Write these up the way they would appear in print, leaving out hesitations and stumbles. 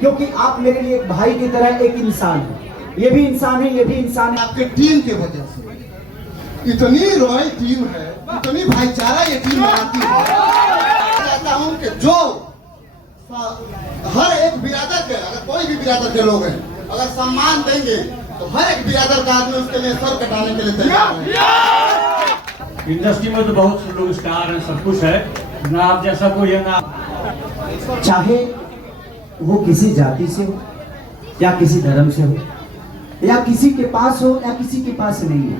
क्योंकि आप मेरे लिए एक भाई की तरह एक इंसान है। ये भी इंसान है, ये भी इंसान है। आपके टीम के वजह से इतनी रॉयल टीम है, इतनी भाईचारा ये टीम बनाती है। चाहता हूँ कि जो हर एक बिरादर के, अगर कोई भी बिरादर के लोग हैं, अगर सम्मान देंगे तो हर एक बिरादर का आदमी उसके लिए सर कटाने के लिए तैयार है। इंडस्ट्री में तो बहुत से लोग स्टार हैं, सब कुछ है, ना आप जैसा कोई है ना। चाहे वो किसी जाति से हो या किसी धर्म से हो या किसी के पास हो या किसी के पास नहीं है,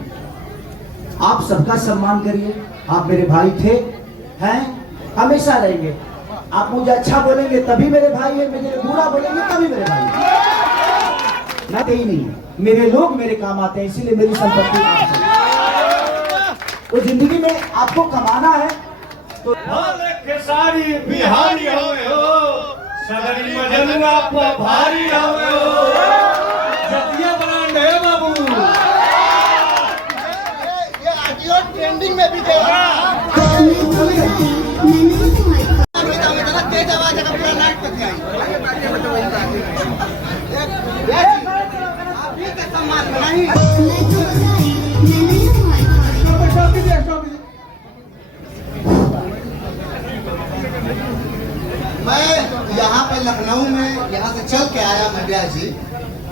आप सबका सम्मान करिए। आप मेरे भाई थे, हैं, हमेशा रहेंगे। आप मुझे अच्छा बोलेंगे तभी मेरे भाई है, मुझे बुरा बोलेंगे तभी मेरे भाई है। ना कहीं नहीं, मेरे लोग मेरे काम आते हैं, इसीलिए मेरी संपत्ति आपसे। तो जिंदगी में आपको कमाना है तो सारी बिहारी हो सदरी मजनुआ भारी हो जतिया ब्रांड है बाबू। ये ऑडियो ट्रेंडिंग में भी दे रहा है। तेज आवाज का पूरा नाट कर दिया। आप ही का सम्मान बनाइए। मैं यहाँ पे लखनऊ में यहाँ से चल के आया मीडिया जी,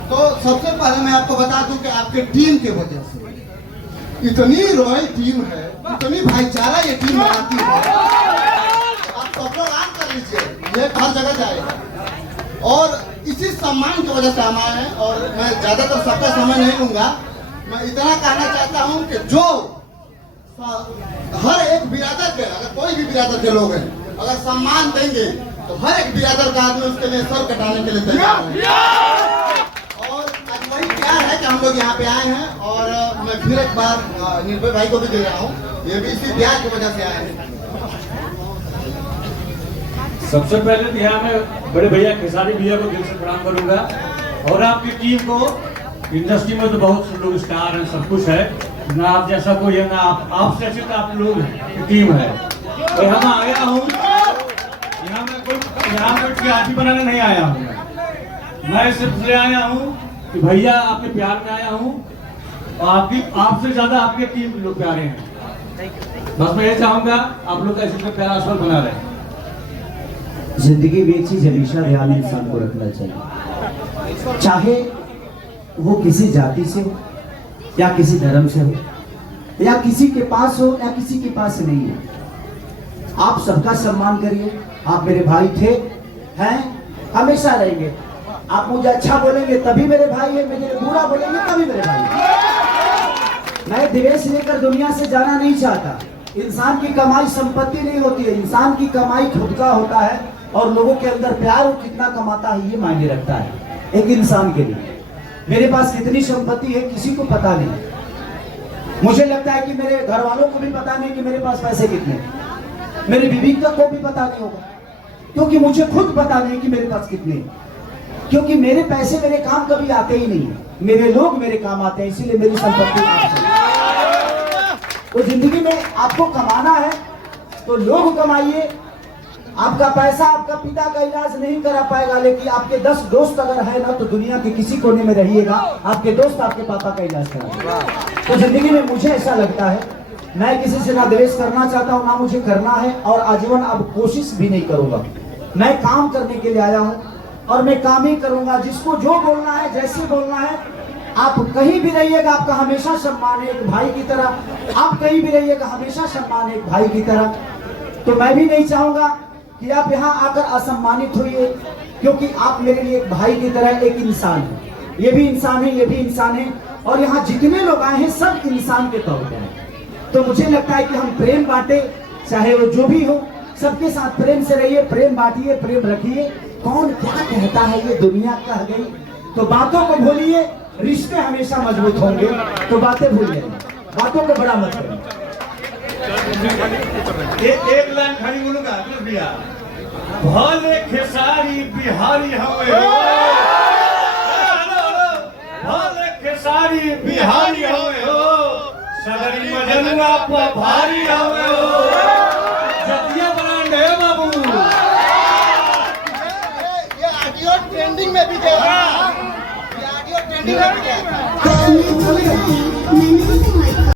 तो सबसे पहले मैं आपको बता दूं कि आपके टीम के वजह से इतनी रॉयल टीम है, इतनी भाईचारा ये टीम बनाती है। आप सब लोग ऑन कर लीजिए, ये हर जगह जाएगा। और इसी सम्मान की वजह से हम आए हैं। और मैं ज्यादातर सबका समय नहीं लूंगा, मैं इतना कहना चाहता हूँ कि जो हर एक बिरादर के, अगर कोई भी बिरादर के लोग हैं, अगर सम्मान देंगे तो हर एक बिरादर का आदमी उसके लिए सर कटाने के लिए तैयार है। और आज वही प्यार है कि हम लोग यहाँ पे आए हैं। और मैं फिर एक बार निर्भय भाई को भी दे रहा हूँ, ये भी इसी प्यार की वजह से आए हैं। सबसे पहले तो यहाँ मैं बड़े भैया खेसारी भैया को दिल से प्रणाम करूंगा। और आपकी टीम को, इंडस्ट्री में तो बहुत से लोग स्टार हैं, सब कुछ है, ना आप जैसा कोई है ना आप से अच्छी आप लोग की टीम है। और यहाँ आया हूँ, यहाँ मैं टीआरपी बनाने नहीं आया हूँ। मैं सिर्फ इसलिए आया हूँ कि भैया आपके प्यार में आया हूँ और आपसे ज्यादा आपके टीम के लोग प्यारे हैं। बस मैं ये चाहूंगा आप लोग ऐसे में प्यार आसपास बना रहे। जिंदगी में एक चीज हमेशा ध्यान में इंसान को रखना चाहिए, चाहे वो किसी जाति से हो या किसी धर्म से हो या किसी के पास हो या किसी के पास नहीं है, आप सबका सम्मान करिए। आप मेरे भाई थे, हैं, हमेशा रहेंगे। आप मुझे अच्छा बोलेंगे तभी मेरे भाई है, मुझे बुरा बोलेंगे तभी मेरे भाई है। मैं द्वेष लेकर दुनिया से जाना नहीं चाहता। इंसान की कमाई संपत्ति नहीं होती है, इंसान की कमाई खुद का होता है। और लोगों के अंदर प्यार वो कितना कमाता है ये मायने रखता है एक इंसान के लिए। मेरे पास कितनी संपत्ति है किसी को पता नहीं। मुझे लगता है कि मेरे घर वालों को भी पता नहीं कि मेरे पास पैसे कितने, मेरे बीवी को भी पता नहीं होगा, क्योंकि मुझे खुद पता नहीं कि मेरे पास कितने, क्योंकि मेरे पैसे मेरे काम कभी आते ही नहीं, मेरे लोग मेरे काम आते हैं, इसीलिए मेरी संपत्ति आपसे। तो जिंदगी में आपको कमाना है तो लोग कमाइए। आपका पैसा आपका पिता का इलाज नहीं करा पाएगा, लेकिन आपके 10 दोस्त अगर है ना तो दुनिया के किसी कोने में रहिएगा, आपके दोस्त आपके पापा का इलाज करा। तो जिंदगी में मुझे ऐसा लगता है, मैं किसी से ना द्वेष करना चाहता हूँ, ना मुझे करना है, और आजीवन अब कोशिश भी नहीं करूंगा। मैं काम करने के लिए आया हूँ और मैं काम ही करूंगा। जिसको जो बोलना है, जैसे बोलना है, आप कहीं भी रहिएगा आपका हमेशा सम्मान है एक भाई की तरह। आप कहीं भी रहिएगा हमेशा सम्मान है एक भाई की तरह। तो मैं भी नहीं चाहूंगा कि आप यहाँ आकर असम्मानित होइए, क्योंकि आप मेरे लिए एक भाई की तरह एक इंसान है। ये भी इंसान है, ये भी इंसान है, और यहाँ जितने लोग आए हैं सब इंसान के तौर पर हैं। तो मुझे लगता है कि हम प्रेम बांटे, चाहे वो जो भी हो, सबके साथ प्रेम से रहिए, प्रेम बांटिए, प्रेम रखिए। कौन क्या कहता है ये दुनिया कह गई, तो बातों को भूलिए, रिश्ते हमेशा मजबूत होंगे। तो बातें भूलिए, बातों को बड़ा मत करिए। एक लाइन खड़ी बोलूंगा भैया, भले खेसारी बिहारी हवे, भले खेसारी बिहारी हवे सदरी मजनुआ भारी हवे जतिया ब्रांड है बाबू। ये ऑडियो ऑडियो ट्रेंडिंग में भी गया था। ये ऑडियो ट्रेंडिंग में भी गया था।